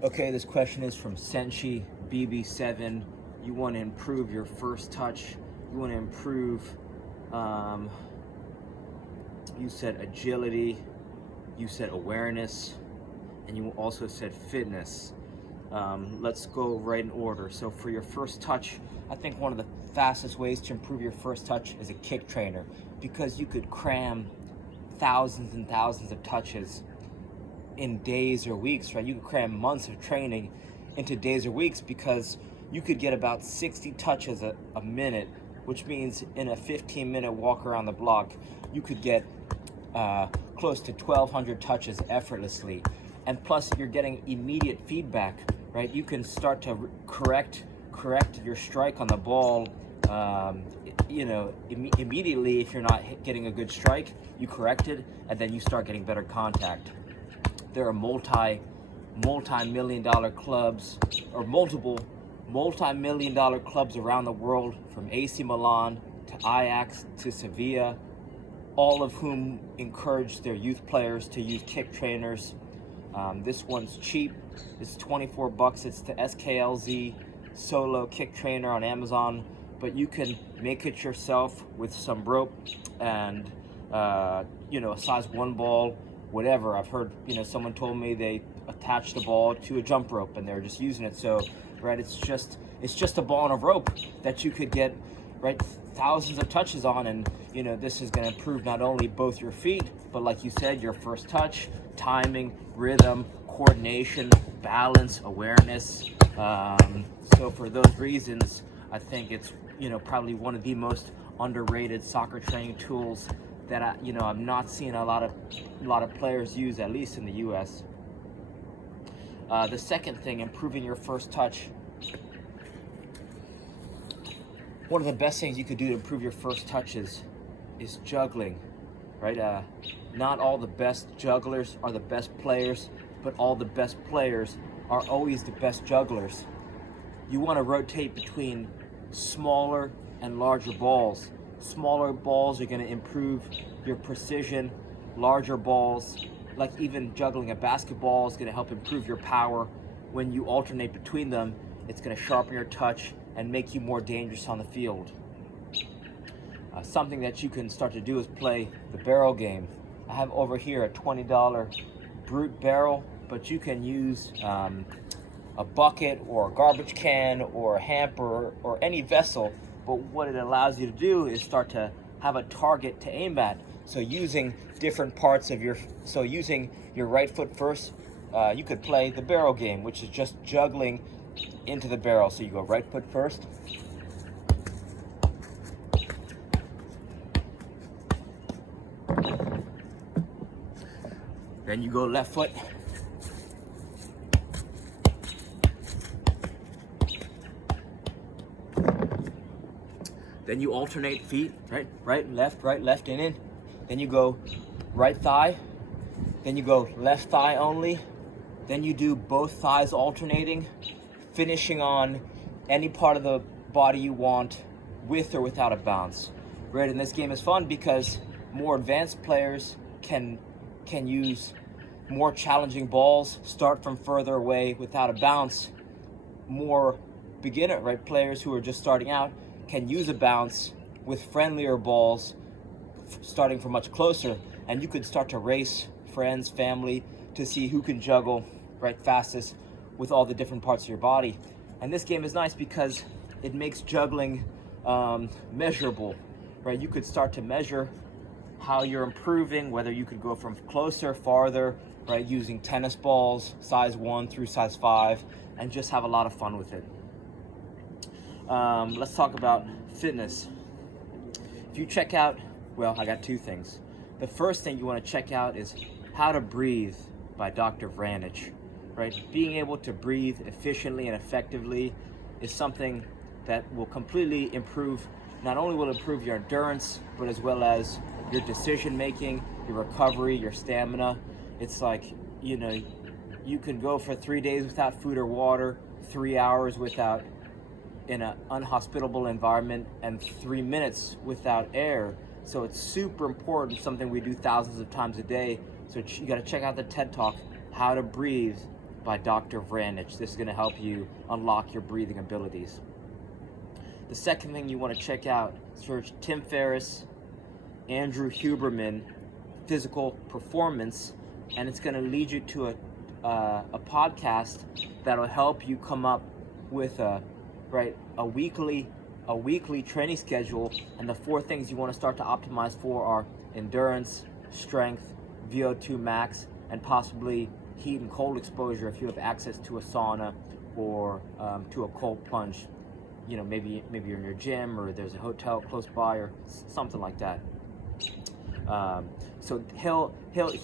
Okay, this question is from Senshi BB7. You want to improve your first touch. You want to improve, you said agility, you said awareness, and you also said fitness. Let's go right in order. So for your first touch, I think one of the fastest ways to improve your first touch is a kick trainer, because you could cram thousands and thousands of touches in days or weeks, right? You could cram months of training into days or weeks, because you could get about 60 touches a minute, which means in a 15-minute walk around the block, you could get close to 1,200 touches effortlessly. And plus, you're getting immediate feedback, right? You can start to correct your strike on the ball. Immediately, if you're not getting a good strike, you correct it, and then you start getting better contact. There are multi-million-dollar clubs, or multiple multi-million-dollar clubs around the world, from AC Milan to Ajax to Sevilla, all of whom encourage their youth players to use kick trainers. This one's cheap. It's $24. It's the SKLZ Solo Kick Trainer on Amazon, but you can make it yourself with some rope and a size 1 ball, whatever. I've heard, someone told me they attached the ball to a jump rope and they're just using it. So, right, it's just a ball and a rope that you could get, right, thousands of touches on. And this is going to improve not only both your feet, but like you said, your first touch, timing, rhythm, coordination, balance, awareness. So for those reasons, I think it's probably one of the most underrated soccer training tools that I'm not seeing a lot of players use, at least in the U.S. The second thing, improving your first touch. One of the best things you could do to improve your first touches is juggling, right? Not all the best jugglers are the best players, but all the best players are always the best jugglers. You want to rotate between smaller and larger balls. Smaller balls are going to improve your precision. Larger balls, like even juggling a basketball, is going to help improve your power. When you alternate between them, it's going to sharpen your touch and make you more dangerous on the field. Something that you can start to do is play the barrel game. I have over here a $20 brute barrel, but you can use a bucket or a garbage can or a hamper or any vessel. But what it allows you to do is start to have a target to aim at. So using different parts of using your right foot first, you could play the barrel game, which is just juggling into the barrel. So you go right foot first, then you go left foot, then you alternate feet, right, left, in. Then you go right thigh, then you go left thigh only, then you do both thighs alternating, finishing on any part of the body you want, with or without a bounce. Right, and this game is fun because more advanced players can use more challenging balls, start from further away without a bounce. More beginner, right, players who are just starting out can use a bounce with friendlier balls, starting from much closer, and you could start to race friends, family, to see who can juggle right fastest with all the different parts of your body. And this game is nice because it makes juggling measurable, right? You could start to measure how you're improving, whether you could go from closer, farther, right, using tennis balls, size 1 through size 5, and just have a lot of fun with it. Let's talk about fitness. If you check out, well, I got 2 things. The first thing you want to check out is How to Breathe by Dr. Vranich, right? Being able to breathe efficiently and effectively is something that will completely improve, not only will improve your endurance, but as well as your decision making, your recovery, your stamina. It's like, you can go for 3 days without food or water, 3 hours without, in an unhospitable environment, and 3 minutes without air. So it's super important, something we do thousands of times a day. So you got to check out the TED Talk, How to Breathe by Dr. Vranich. This is going to help you unlock your breathing abilities. The second thing you want to check out, search Tim Ferriss, Andrew Huberman, physical performance, and it's going to lead you to a podcast that'll help you come up with a weekly training schedule. And the 4 things you want to start to optimize for are endurance, strength, VO2 max, and possibly heat and cold exposure if you have access to a sauna or to a cold plunge. You know, maybe you're in your gym or there's a hotel close by or something like that. So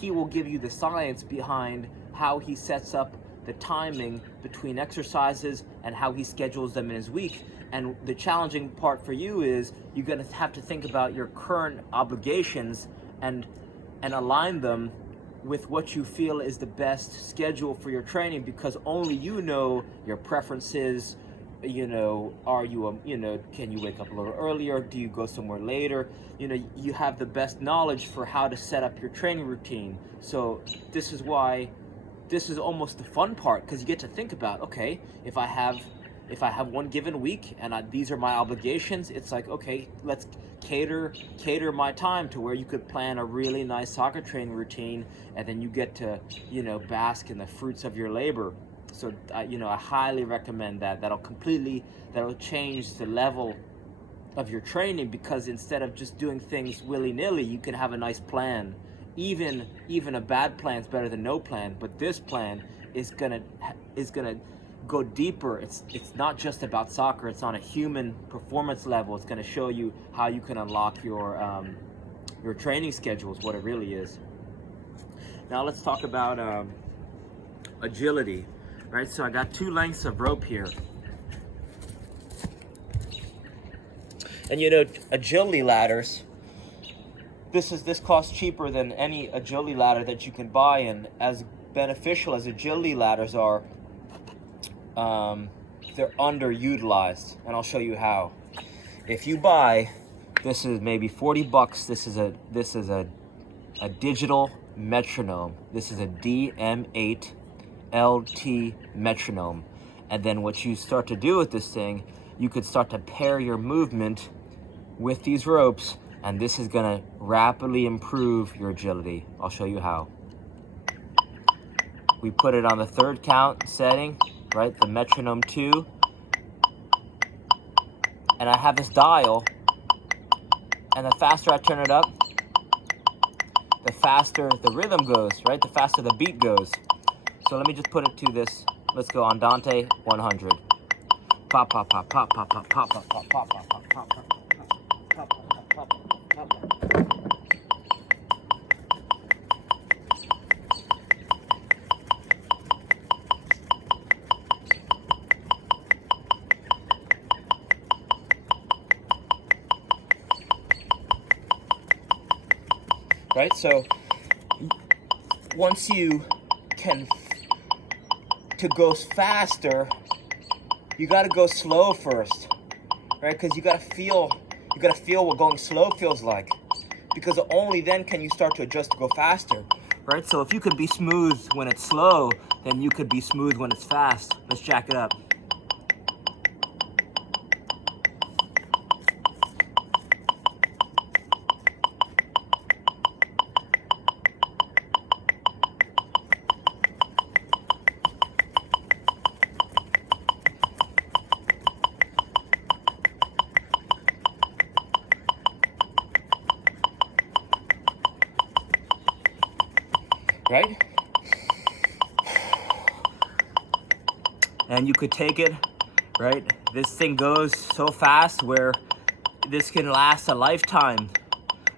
he will give you the science behind how he sets up the timing between exercises and how he schedules them in his week. And the challenging part for you is you're going to have to think about your current obligations and align them with what you feel is the best schedule for your training, because only you know your preferences. You know, can you wake up a little earlier? Do you go somewhere later? You know, you have the best knowledge for how to set up your training routine. So this is why this is almost the fun part, because you get to think about, okay, if I have one given week and these are my obligations, it's like, okay, let's cater my time to where you could plan a really nice soccer training routine, and then you get to, bask in the fruits of your labor. So, I highly recommend that. That'll change the level of your training, because instead of just doing things willy-nilly, you can have a nice plan. Even a bad plan is better than no plan, but this plan is gonna go deeper. It's not just about soccer. It's on a human performance level. It's gonna show you how you can unlock your training schedule, is what it really is. Now let's talk about agility. Right, so I got 2 lengths of rope here. And agility ladders, this costs cheaper than any agility ladder that you can buy, and as beneficial as agility ladders are, they're underutilized, and I'll show you how. If you buy, this is maybe $40, this is a digital metronome. This is a DM8 LT metronome. And then what you start to do with this thing, you could start to pair your movement with these ropes, and this is going to rapidly improve your agility. I'll show you how. We put it on the 3rd count setting, right, the metronome 2, and I have this dial, and the faster I turn it up, the faster the rhythm goes, right, the faster the beat goes. So let me just put it to this. Let's go Andante 100. Pop, pop, pop, pop, pop, pop, pop, pop, pop, pop, pop, pop, pop, pop, pop, pop, pop. Right, so once you can to go faster, you got to go slow first, right? Because you got to feel what going slow feels like, because only then can you start to adjust to go faster, right? So if you could be smooth when it's slow, then you could be smooth when it's fast. Let's jack it up. Right? And you could take it, right? This thing goes so fast where this can last a lifetime,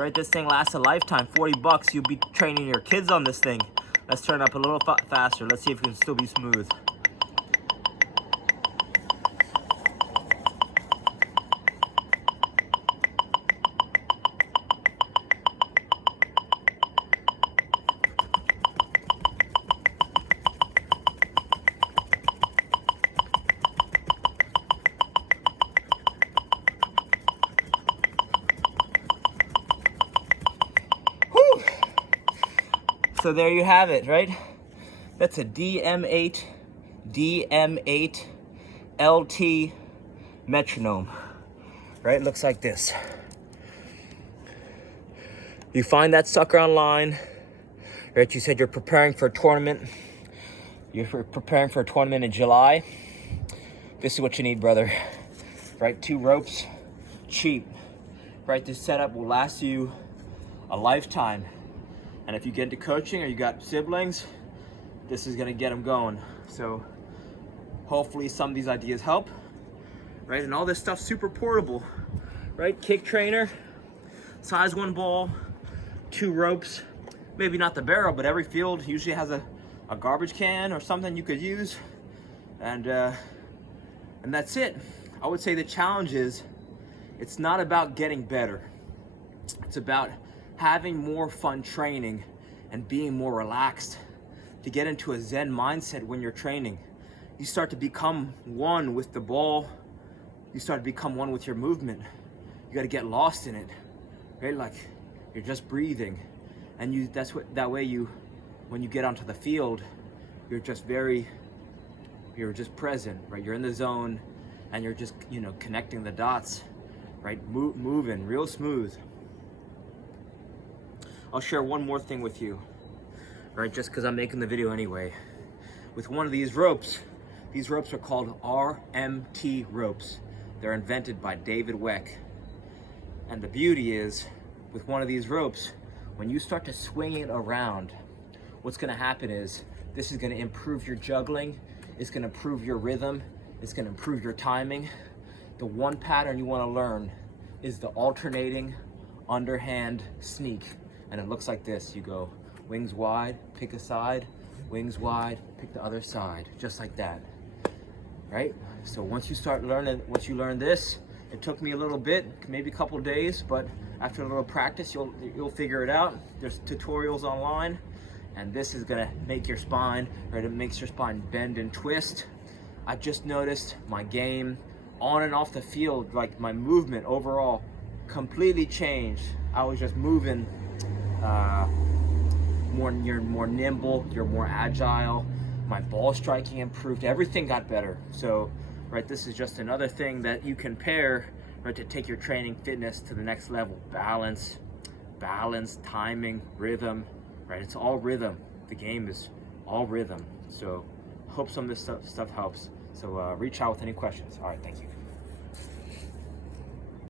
right? This thing lasts a lifetime. $40, you'll be training your kids on this thing. Let's turn it up a little faster. Let's see if it can still be smooth. So there you have it, right? That's a DM8 LT metronome, right? It looks like this. You find that sucker online, right? You said you're preparing for a tournament. You're preparing for a tournament in July. This is what you need, brother, right? 2 ropes, cheap, right? This setup will last you a lifetime. And if you get into coaching or you got siblings, this is gonna get them going. So hopefully some of these ideas help, right? And all this stuff's super portable, right? Kick trainer, size 1 ball, 2 ropes, maybe not the barrel, but every field usually has a garbage can or something you could use. And that's it. I would say the challenge is, it's not about getting better. It's about having more fun training and being more relaxed, to get into a Zen mindset when you're training. You start to become one with the ball. You start to become one with your movement. You got to get lost in it, right? Like you're just breathing, and that way when you get onto the field, you're just present, right? You're in the zone, and you're just, connecting the dots, right? Moving real smooth. I'll share one more thing with you, right? Just because I'm making the video anyway. With one of these ropes are called RMT ropes. They're invented by David Weck. And the beauty is, with one of these ropes, when you start to swing it around, what's gonna happen is, this is gonna improve your juggling, it's gonna improve your rhythm, it's gonna improve your timing. The one pattern you wanna learn is the alternating underhand sneak. And it looks like this. You go wings wide, pick a side, wings wide, pick the other side, just like that, right? So once you learn this, it took me a little bit, maybe a couple days, but after a little practice, you'll figure it out. There's tutorials online, and this is gonna make your spine, right? It makes your spine bend and twist. I just noticed my game on and off the field, like my movement overall, completely changed. I was just moving you're more nimble, you're more agile, my ball striking improved, everything got better. So, right, this is just another thing that you can pair, right, to take your training fitness to the next level. Balance, timing, rhythm, right? It's all rhythm. The game is all rhythm. So, hope some of this stuff helps. So, reach out with any questions. All right, thank you.